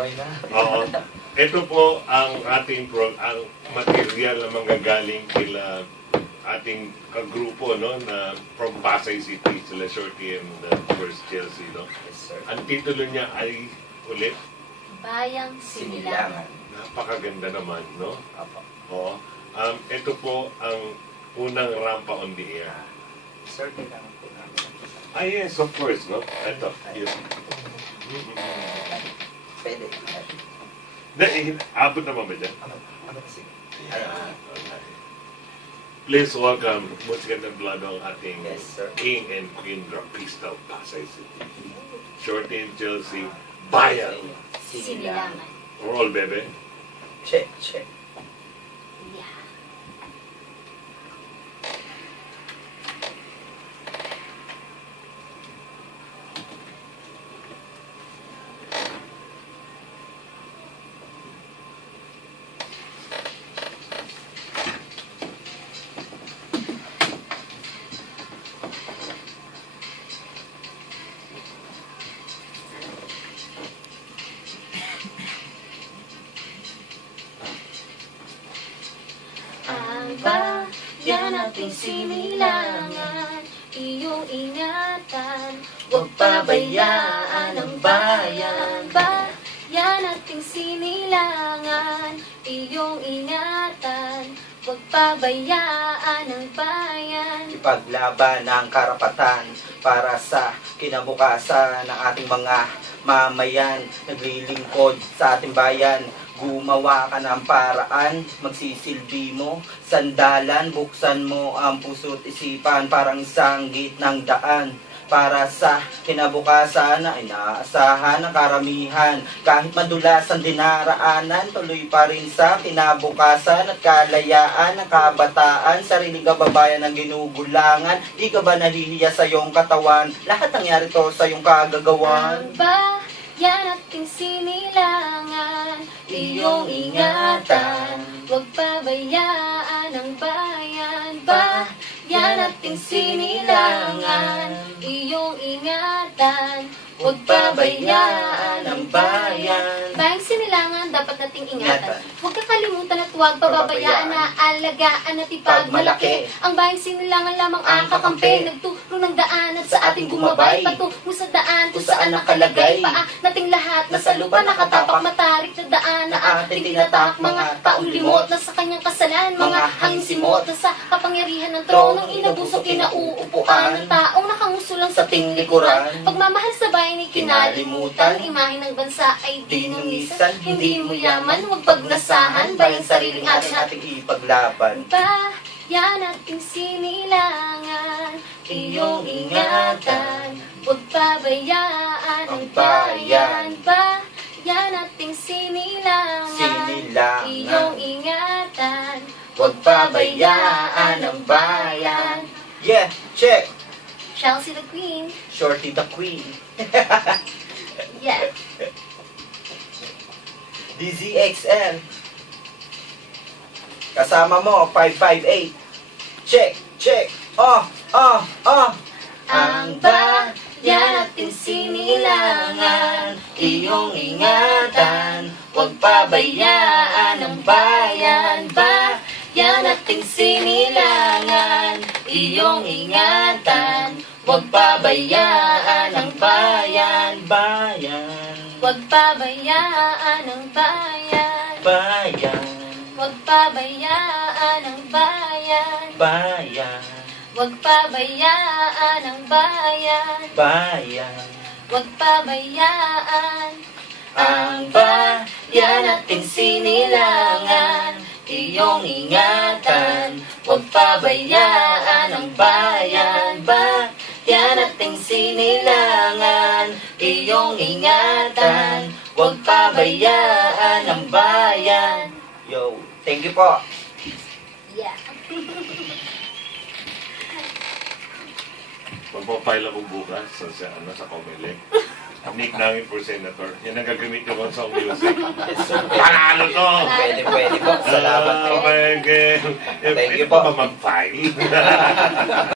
Why na? Oo. Ito po ang ating ang material na manggagaling kila ating kagrupo, no, na from Pasay City, sila Shorty and First Chelsea, no? Yes, sir. Ang titulo niya ay ulit, Bayang Sinilangan. napakaganda naman, no? Apo. Oo. Ito po ang unang rampa on the air. Sir, kailangan po namin. Ah, yes, of course, no? Ito, yun. Pwede. Abot naman ba dyan? Sige. Please welcome, Musika ng Blado, ang ating Yes, sir. King and Queen Rapista of Pasay City. Shorty and Chelsea, Bayang. Sinilangan. Roll, bebe. Check, check. Yeah. Ang bayan nating sinilangan, iyong ingatan, huwag pabayaan ang bayan. Bayan nating sinilangan, iyong ingatan, huwag pabayaan ang bayan. Ipaglaban ang karapatan para sa kinabukasan ng ating mga mamayan. Naglilingkod sa ating bayan. Gumawa ka ng paraan, magsisilbi mo, sandalan, buksan mo ang puso't isipan, parang isang gitnang daan. Para sa kinabukasan na inaasahan ng karamihan. Kahit madulas ang dinaraanan, tuloy pa rin sa kinabukasan at kalayaan ng kabataan. Sariling kababayan ang ginugulangan. Di ka ba nahihiya sa iyong katawan? Lahat nangyari to sa iyong kagagawan. Ang bayan nating sinilangan, iyong ingatan, huwag pabayaan ang bayan. Bayan nating sinilangan, iyong ingatan, huwag pabayaan ang bayan. Bayang sinilangan, dapat nating ingatan. Huwag kakalimutan at huwag pababayaan na alagaan at ipagmalaki. Ang bayang sinilangan lamang ang kakampi, nagturo ng daan at sa ating gumabay, patungo sa daan kung saan nakalagay. Paa nating lahat nasa lupa nakatapak, matarik na daan na ating tinatak. Mga taong limot na sa kanyang kasalan, mga hangin simot na sa kapangyarihan ng tronong inabusok, kinauupuan ng taong nakanguso lang sa ting likuran. Pagmamahal sa bayan ay kinalimutan, imahe ng bansa ay dinungisan. Hindi mo yaman, huwag paglasahan, bayan sariling ating ipaglaban. Bayan nating sinilangan, iyong ingatan, huwag pabayaan ang bayan. Bayan nating sinilangan, iyong ingatan, huwag pabayaan ang bayan. Yeah, check. Chelsea the Queen. Shorty the Queen. Yeah. DZXL. Kasama mo, 558. Check, check. Ang bayan nating sinilangan, iyong ingatan, huwag pabayaan ang bayan. Bayan nating sinilangan, iyong ingatan, huwag pabayaan ang bayan. Bayan. Huwag pabayaan ang bayan. Bayan. Huwag pabayaan ang bayan. Bayan. Huwag pabayaan ang bayan. Bayan. Huwag pabayaan Ang bayan nating sinilangan, iyong ingatan, huwag pabayaan ang bayan. Bayan nating sinilangan, iyong ingatan, huwag pabayaan ang bayan. Yo, thank you po. Yeah. Magpapile ako bukas sa Comelec. Nick Nangit for Senator. Yan ang gagamit ko sa music. Panalo to! Pwede po. Salamat po. Okay. Thank you Ito po. ba mag-file?